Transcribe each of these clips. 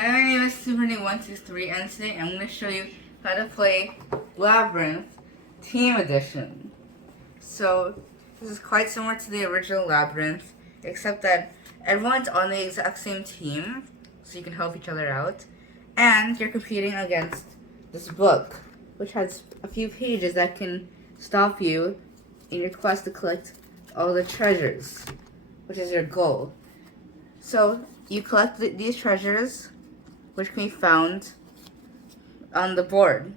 Hi, my name is Super123, and today I'm going to show you how to play Labyrinth Team Edition. So, this is quite similar to the original Labyrinth, except that everyone's on the exact same team, so you can help each other out, and you're competing against this book, which has a few pages that can stop you in your quest to collect all the treasures, which is your goal. So, you collect these treasures, which can be found on the board,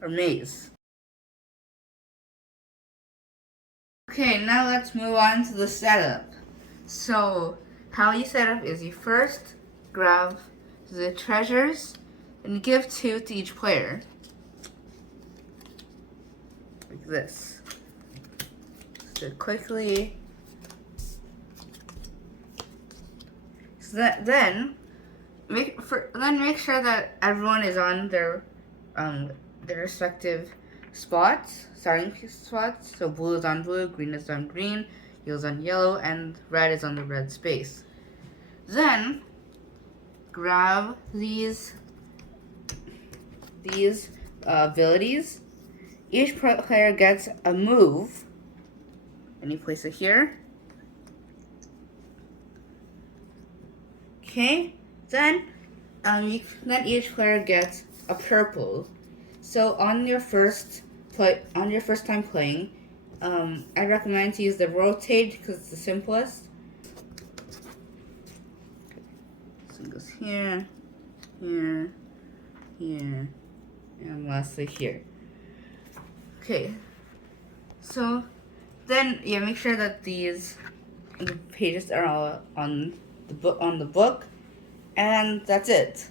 or maze. Okay, now let's move on to the setup. So, how you set up is you first grab the treasures and give 2 to each player. Like this. So quickly. So then make sure that everyone is on their respective spots, starting spots. So blue is on blue, green is on green, yellow is on yellow, and red is on the red space. Then grab these abilities. Each player gets a move, and you place it here. Okay, then each player gets a purple. So on your first time playing, I recommend to use the rotate because it's the simplest. So it goes here, here, here, and lastly here. Okay, so then make sure that the pages are all on the book, and that's it.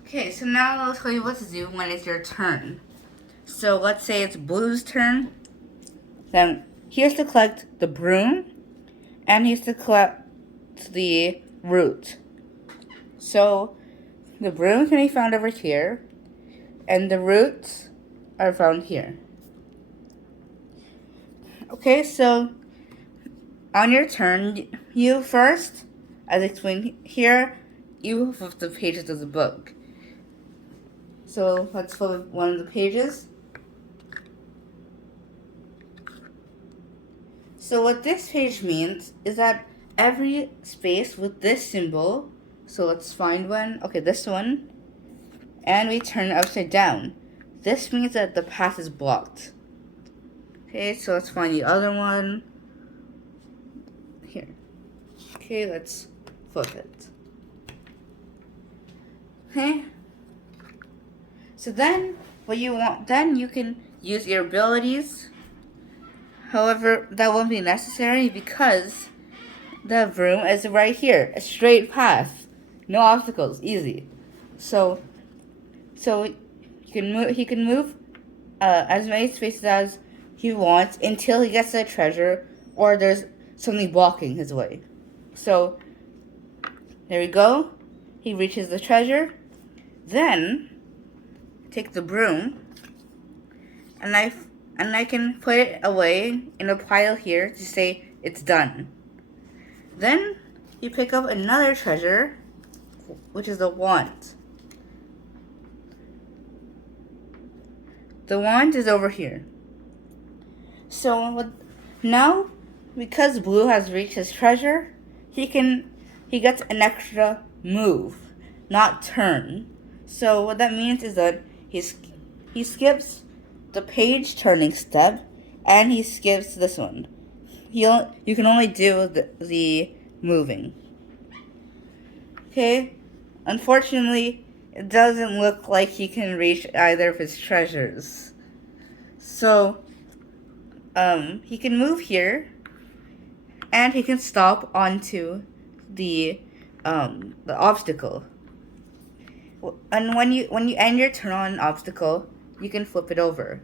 Okay, so now I'll tell you what to do when it's your turn. So let's say it's Blue's turn. Then he has to collect the broom, and he has to collect the root. So the broom can be found over here, and the roots are found here. Okay, so on your turn, you first, as explained here, you flip the pages of the book. So let's flip one of the pages. So what this page means is that every space with this symbol, so let's find one, okay, this one, and we turn it upside down. This means that the path is blocked. Okay, so let's find the other one. Here. Okay, let's flip it. Okay. So then, you can use your abilities. However, that won't be necessary because the broom is right here. A straight path. No obstacles. Easy. So he can move as many spaces as he wants until he gets the treasure or there's something blocking his way. So there we go. He reaches the treasure. Then take the broom and I can put it away in a pile here to say it's done. Then you pick up another treasure, which is the wand. The wand is over here. So now, because Blue has reached his treasure, he gets an extra move, not turn. So what that means is that he skips the page turning step, and he skips this one. You can only do the moving. Okay? Unfortunately, it doesn't look like he can reach either of his treasures. So, he can move here, and he can stop onto the obstacle. And when you end your turn on an obstacle, you can flip it over,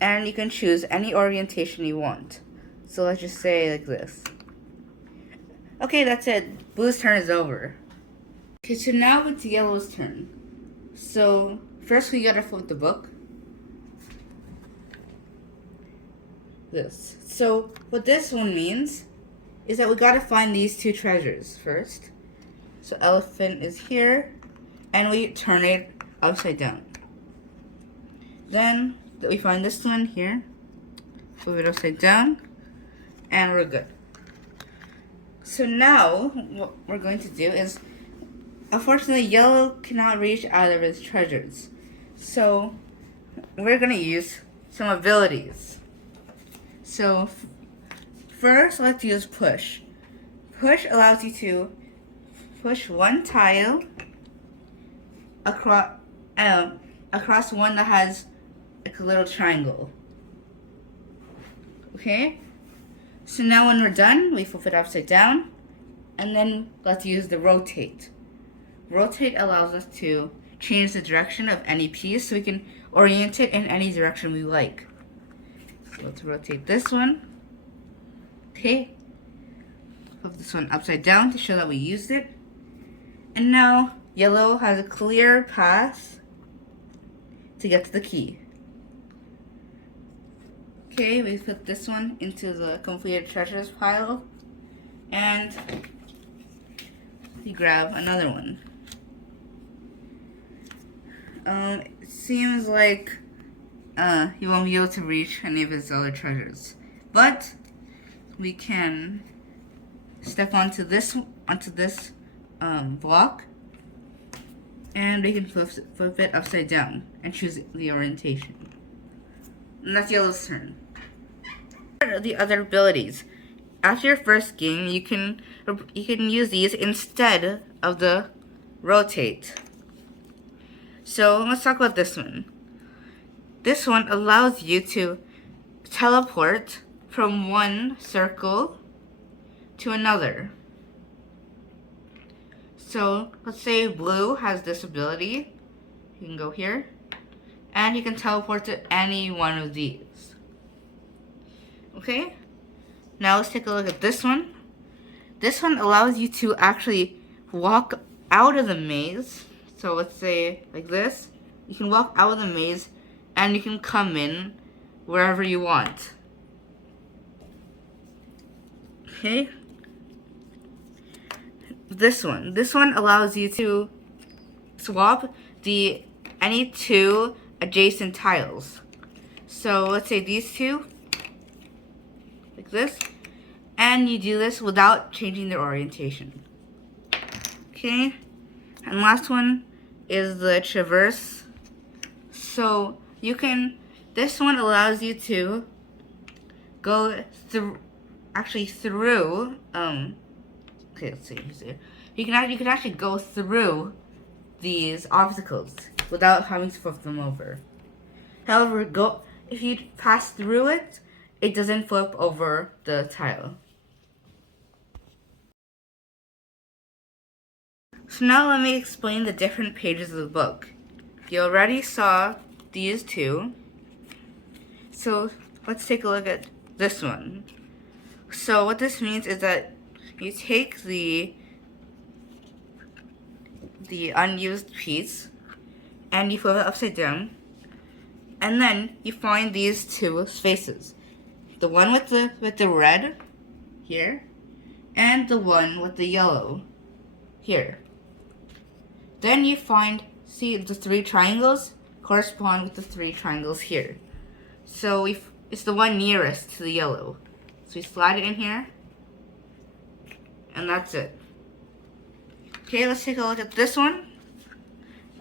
and you can choose any orientation you want. So let's just say like this. Okay, that's it. Blue's turn is over. Okay, so now it's Yellow's turn. So first we gotta flip the book. This. So what this one means is that we gotta find these two treasures first. So elephant is here, and we turn it upside down. Then we find this one here, flip it upside down, and we're good. So now what we're going to do is, unfortunately, yellow cannot reach out of its treasures. So we're gonna use some abilities. So first, let's use push. Push allows you to push one tile across one that has like a little triangle. Okay? So now when we're done, we flip it upside down, and then let's use the rotate. Rotate allows us to change the direction of any piece so we can orient it in any direction we like. So let's rotate this one. Okay. Flip this one upside down to show that we used it. And now yellow has a clear path to get to the key. Okay, we put this one into the completed treasures pile, and we grab another one. It seems like he won't be able to reach any of his other treasures, but we can step onto this block, and we can flip it upside down and choose the orientation. And that's yellow's turn. The other abilities. After your first game, you can use these instead of the rotate. So let's talk about this one. This one allows you to teleport from one circle to another. So let's say blue has this ability. You can go here, and you can teleport to any one of these. Okay? Now let's take a look at this one. This one allows you to actually walk out of the maze. So let's say like this. You can walk out of the maze and you can come in wherever you want. Okay? This one allows you to swap any two adjacent tiles. So let's say these two, like this, and you do this without changing their orientation. Okay, and last one is the traverse. So this one allows you to go through, okay, let's see. You can actually go through these obstacles without having to flip them over. However, if you pass through it, it doesn't flip over the tile. So now let me explain the different pages of the book. You already saw these two. So let's take a look at this one. So what this means is that you take the unused piece and you flip it upside down, and then you find these two spaces. The one with the red here, and the one with the yellow here. Then you see the three triangles correspond with the three triangles here. So it's the one nearest to the yellow. So we slide it in here, and that's it. Okay, let's take a look at this one.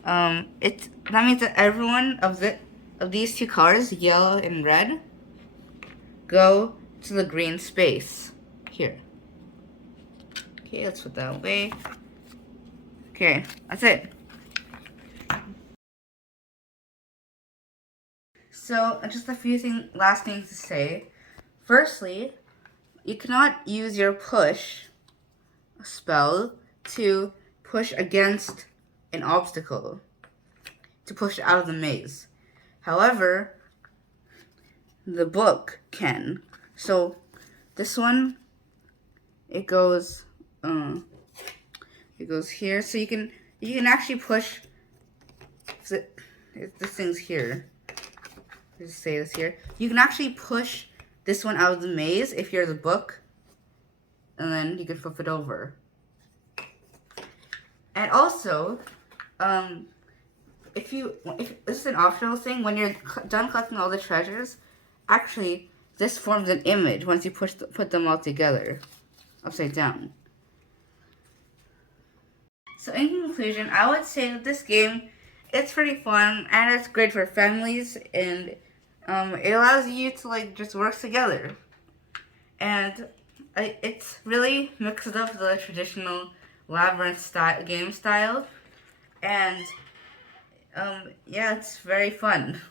That means that every one of these two colors, yellow and red, go to the green space here. Okay, let's put that away. Okay, that's it. So, just a few last things to say. Firstly, you cannot use your push spell to push against an obstacle, to push out of the maze. However, the book can. So this one, it goes here. So you can actually push. This thing's here. Just say this here. You can actually push this one out of the maze if you're the book. and then you can flip it over. And also, if this is an optional thing, when you're done collecting all the treasures, actually, this forms an image once you put them all together, upside down. So in conclusion, I would say that this game, it's pretty fun, and it's great for families, and it allows you to like just work together. And it's really mixes up the traditional Labyrinth game style, and yeah, it's very fun.